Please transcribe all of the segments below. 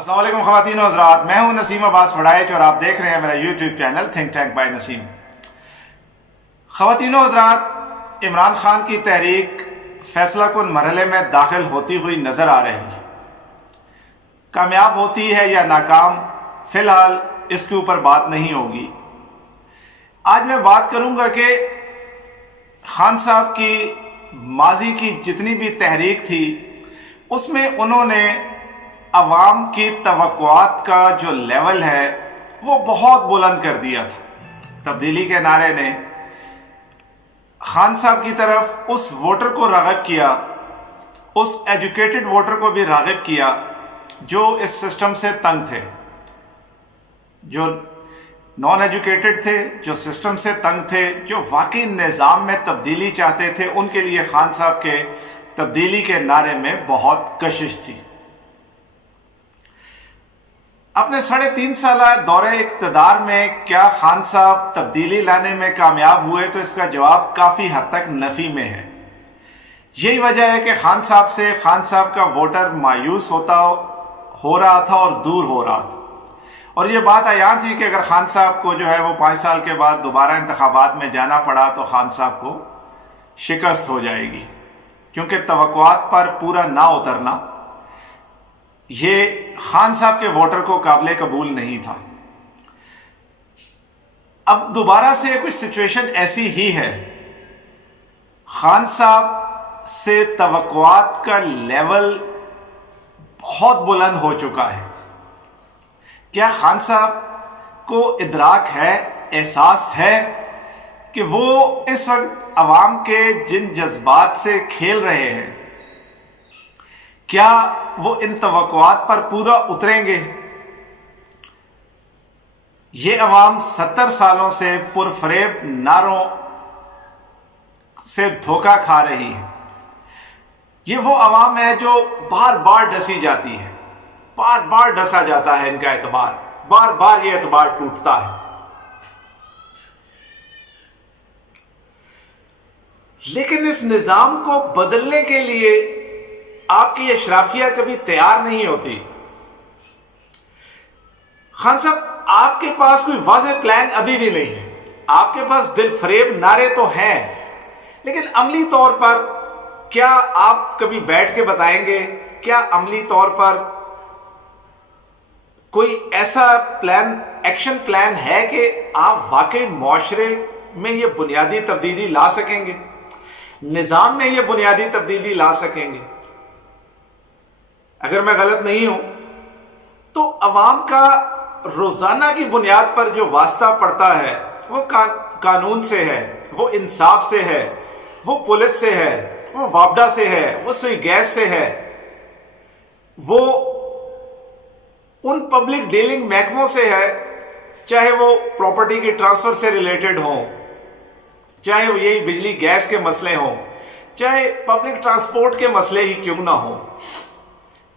السلام علیکم خواتین و حضرات، میں ہوں نسیم عباس وڑائچ اور آپ دیکھ رہے ہیں میرا YouTube channel Think Tank by Naseem. خواتین و حضرات، عمران خان کی تحریک فیصلہ کن مرحلے میں داخل ہوتی ہوئی نظر آ رہی ہے۔ کامیاب ہوتی ہے یا ناکام، فی الحال اس کے اوپر بات نہیں ہوگی۔ آج میں بات کروں گا کہ خان صاحب کی ماضی کی جتنی بھی تحریک تھی اس میں انہوں نے عوام کی توقعات کا جو لیول ہے وہ بہت بلند کر دیا تھا۔ تبدیلی کے نعرے نے خان صاحب کی طرف اس ووٹر کو راغب کیا، اس ایجوکیٹڈ ووٹر کو بھی راغب کیا جو اس سسٹم سے تنگ تھے، جو نان ایجوکیٹڈ تھے، جو سسٹم سے تنگ تھے، جو واقعی نظام میں تبدیلی چاہتے تھے۔ ان کے لیے خان صاحب کے تبدیلی کے نعرے میں بہت کشش تھی۔ اپنے 3.5 سالہ دورہ اقتدار میں کیا خان صاحب تبدیلی لانے میں کامیاب ہوئے؟ تو اس کا جواب کافی حد تک نفی میں ہے۔ یہی وجہ ہے کہ خان صاحب کا ووٹر مایوس ہو رہا تھا اور دور ہو رہا تھا، اور یہ بات عیاں تھی کہ اگر خان صاحب کو جو ہے وہ 5 سال کے بعد دوبارہ انتخابات میں جانا پڑا تو خان صاحب کو شکست ہو جائے گی، کیونکہ توقعات پر پورا نہ اترنا یہ خان صاحب کے ووٹر کو قابل قبول نہیں تھا۔ اب دوبارہ سے کچھ سچویشن ایسی ہی ہے۔ خان صاحب سے توقعات کا لیول بہت بلند ہو چکا ہے۔ کیا خان صاحب کو ادراک ہے، احساس ہے کہ وہ اس وقت عوام کے جن جذبات سے کھیل رہے ہیں، کیا وہ ان توقعات پر پورا اتریں گے؟ یہ عوام 70 سالوں سے پرفریب نعروں سے دھوکہ کھا رہی ہے۔ یہ وہ عوام ہے جو بار بار ڈسی جاتی ہے، بار بار ڈسا جاتا ہے، ان کا اعتبار بار بار یہ اعتبار ٹوٹتا ہے۔ لیکن اس نظام کو بدلنے کے لیے آپ کی اشرافیہ کبھی تیار نہیں ہوتی۔ خان صاحب، آپ کے پاس کوئی واضح پلان ابھی بھی نہیں ہے۔ آپ کے پاس دل فریب نعرے تو ہیں، لیکن عملی طور پر کیا آپ کبھی بیٹھ کے بتائیں گے؟ کیا عملی طور پر کوئی ایسا پلان، ایکشن پلان ہے کہ آپ واقعی معاشرے میں یہ بنیادی تبدیلی لا سکیں گے، نظام میں یہ بنیادی تبدیلی لا سکیں گے؟ اگر میں غلط نہیں ہوں تو عوام کا روزانہ کی بنیاد پر جو واسطہ پڑتا ہے وہ قانون سے ہے، وہ انصاف سے ہے، وہ پولیس سے ہے، وہ وابڈا سے ہے، وہ سوئی گیس سے ہے، وہ ان پبلک ڈیلنگ محکموں سے ہے، چاہے وہ پراپرٹی کی ٹرانسفر سے ریلیٹڈ ہوں، چاہے وہ یہی بجلی گیس کے مسئلے ہوں، چاہے پبلک ٹرانسپورٹ کے مسئلے ہی کیوں نہ ہوں۔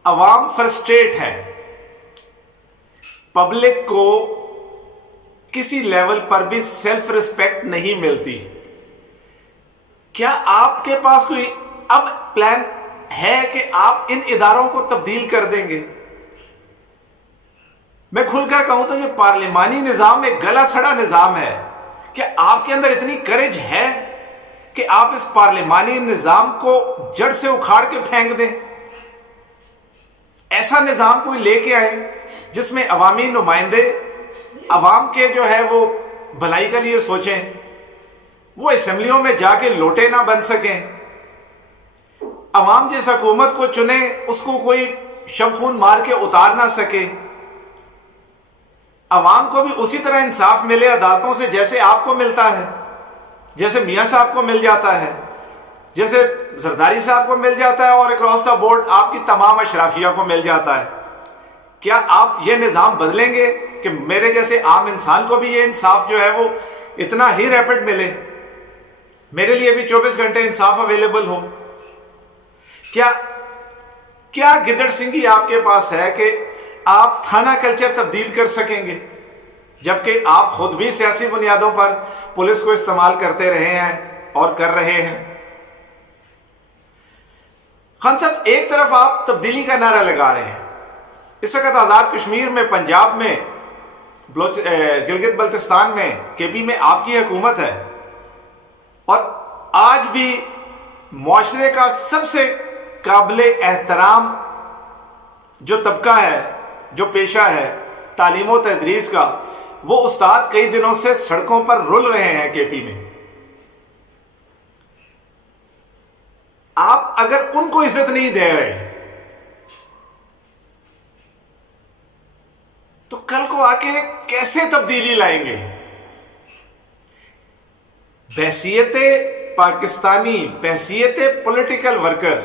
عوام فرسٹریٹ ہے، پبلک کو کسی لیول پر بھی سیلف ریسپیکٹ نہیں ملتی۔ کیا آپ کے پاس کوئی اب پلان ہے کہ آپ ان اداروں کو تبدیل کر دیں گے؟ میں کھل کر کہوں تو یہ پارلیمانی نظام ایک گلا سڑا نظام ہے۔ کیا آپ کے اندر اتنی کریج ہے کہ آپ اس پارلیمانی نظام کو جڑ سے اکھاڑ کے پھینک دیں؟ ایسا نظام کوئی لے کے آئے جس میں عوامی نمائندے عوام کے جو ہے وہ بھلائی کے لیے سوچیں، وہ اسمبلیوں میں جا کے لوٹے نہ بن سکیں، عوام جس حکومت کو چنے اس کو کوئی شب خون مار کے اتار نہ سکے، عوام کو بھی اسی طرح انصاف ملے عدالتوں سے جیسے آپ کو ملتا ہے، جیسے میاں صاحب کو مل جاتا ہے، جیسے زرداری صاحب کو مل جاتا ہے، اور اکراس دا بورڈ آپ کی تمام اشرافیہ کو مل جاتا ہے۔ کیا آپ یہ نظام بدلیں گے کہ میرے جیسے عام انسان کو بھی یہ انصاف جو ہے وہ اتنا ہی ریپڈ ملے، میرے لیے بھی 24 گھنٹے انصاف اویلیبل ہو؟ کیا گدڑ سنگھی آپ کے پاس ہے کہ آپ تھانہ کلچر تبدیل کر سکیں گے، جبکہ آپ خود بھی سیاسی بنیادوں پر پولیس کو استعمال کرتے رہے ہیں اور کر رہے ہیں؟ خان صاحب، ایک طرف آپ تبدیلی کا نعرہ لگا رہے ہیں، اس وقت آزاد کشمیر میں، پنجاب میں، گلگت بلتستان میں، کے پی میں آپ کی حکومت ہے، اور آج بھی معاشرے کا سب سے قابل احترام جو طبقہ ہے، جو پیشہ ہے تعلیم و تدریس کا، وہ استاد کئی دنوں سے سڑکوں پر رول رہے ہیں کے پی میں۔ آپ اگر ان کو عزت نہیں دے رہے تو کل کو آ کے کیسے تبدیلی لائیں گے؟ بحیثیت پاکستانی، بحیثیت پولیٹیکل ورکر،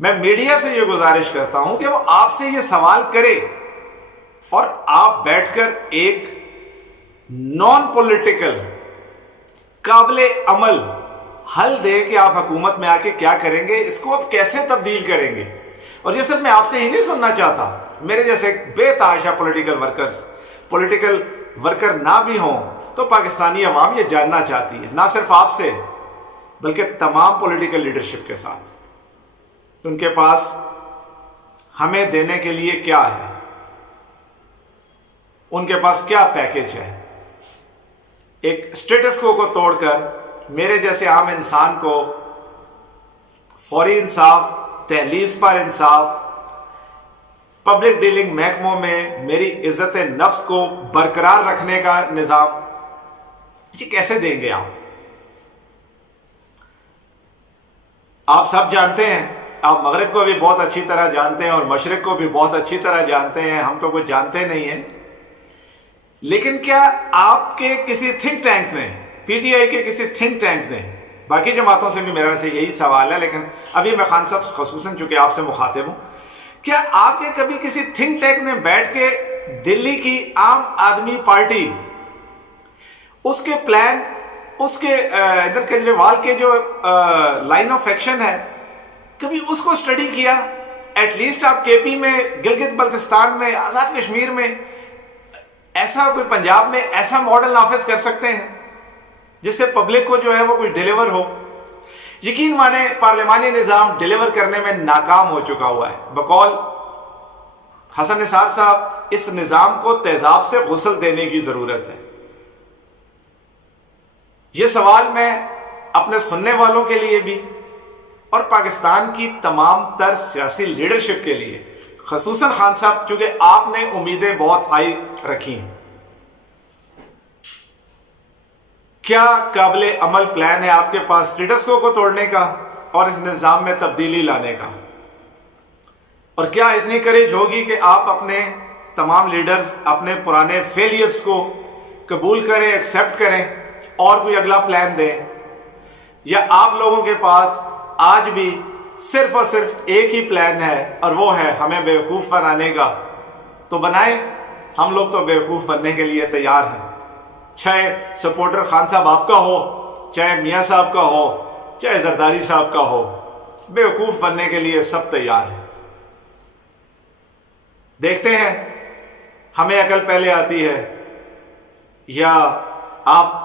میں میڈیا سے یہ گزارش کرتا ہوں کہ وہ آپ سے یہ سوال کرے اور آپ بیٹھ کر ایک نان پولیٹیکل قابل عمل حل دے کہ آپ حکومت میں آ کے کیا کریں گے، اس کو آپ کیسے تبدیل کریں گے۔ اور یہ صرف میں آپ سے ہی نہیں سننا چاہتا، میرے جیسے بے تحاشا پولیٹیکل ورکر نہ بھی ہوں تو پاکستانی عوام یہ جاننا چاہتی ہے، نہ صرف آپ سے بلکہ تمام پولیٹیکل لیڈرشپ کے ساتھ، ان کے پاس ہمیں دینے کے لیے کیا ہے، ان کے پاس کیا پیکج ہے۔ ایک سٹیٹس کو توڑ کر میرے جیسے عام انسان کو فوری انصاف، تحلیل پر انصاف، پبلک ڈیلنگ محکموں میں میری عزت نفس کو برقرار رکھنے کا نظام، یہ کیسے دیں گے آپ؟ آپ سب جانتے ہیں، آپ مغرب کو بھی بہت اچھی طرح جانتے ہیں اور مشرق کو بھی بہت اچھی طرح جانتے ہیں، ہم تو کچھ جانتے نہیں ہیں، لیکن کیا آپ کے کسی تھنک ٹینک نے، پی ٹی آئی کے کسی تھنک ٹینک نے، باقی جماعتوں سے بھی میرا ویسے یہی سوال ہے، لیکن ابھی میں خان صاحب خصوصاً چونکہ آپ سے مخاطب ہوں، کیا آپ کے کبھی کسی تھنک ٹینک نے بیٹھ کے دلی کی عام آدمی پارٹی، اس کے پلان، اس کے ادھر کیجریوال کے جو لائن آف ایکشن ہے، کبھی اس کو سٹڈی کیا؟ ایٹ لیسٹ آپ کے پی میں، گلگت بلتستان میں، آزاد کشمیر میں ایسا کوئی، پنجاب میں ایسا ماڈل نافذ کر سکتے ہیں جس سے پبلک کو جو ہے وہ کچھ ڈیلیور ہو؟ یقین مانیں پارلیمانی نظام ڈیلیور کرنے میں ناکام ہو چکا ہوا ہے۔ بقول حسن نثار صاحب، اس نظام کو تیزاب سے غسل دینے کی ضرورت ہے۔ یہ سوال میں اپنے سننے والوں کے لیے بھی اور پاکستان کی تمام تر سیاسی لیڈرشپ کے لیے، خصوصاً خان صاحب چونکہ آپ نے امیدیں بہت ہائی رکھی ہیں، کیا قابل عمل پلان ہے آپ کے پاس سٹیٹس کو توڑنے کا اور اس نظام میں تبدیلی لانے کا؟ اور کیا اتنی کریج ہوگی کہ آپ اپنے تمام لیڈرز اپنے پرانے فیلیئرز کو قبول کریں، ایکسیپٹ کریں اور کوئی اگلا پلان دیں؟ یا آپ لوگوں کے پاس آج بھی صرف اور صرف ایک ہی پلان ہے اور وہ ہے ہمیں بیوقوف بنانے کا؟ تو بنائیں، ہم لوگ تو بیوقوف بننے کے لیے تیار ہیں، چاہے سپورٹر خان صاحب آپ کا ہو، چاہے میاں صاحب کا ہو، چاہے زرداری صاحب کا ہو، بیوقوف بننے کے لیے سب تیار ہیں۔ دیکھتے ہیں ہمیں عقل پہلے آتی ہے یا آپ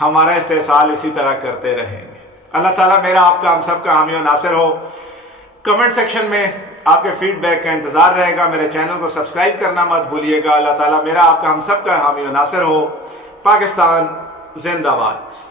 ہمارا استحصال اسی طرح کرتے رہیں گے۔ اللہ تعالیٰ میرا آپ کا، ہم سب کا حامی و ناصر ہو۔ کمنٹ سیکشن میں آپ کے فیڈ بیک کا انتظار رہے گا، میرے چینل کو سبسکرائب کرنا مت بھولیے گا۔ اللہ تعالیٰ میرا آپ کا، ہم سب کا حامی و ناصر ہو۔ پاکستان زندہ باد۔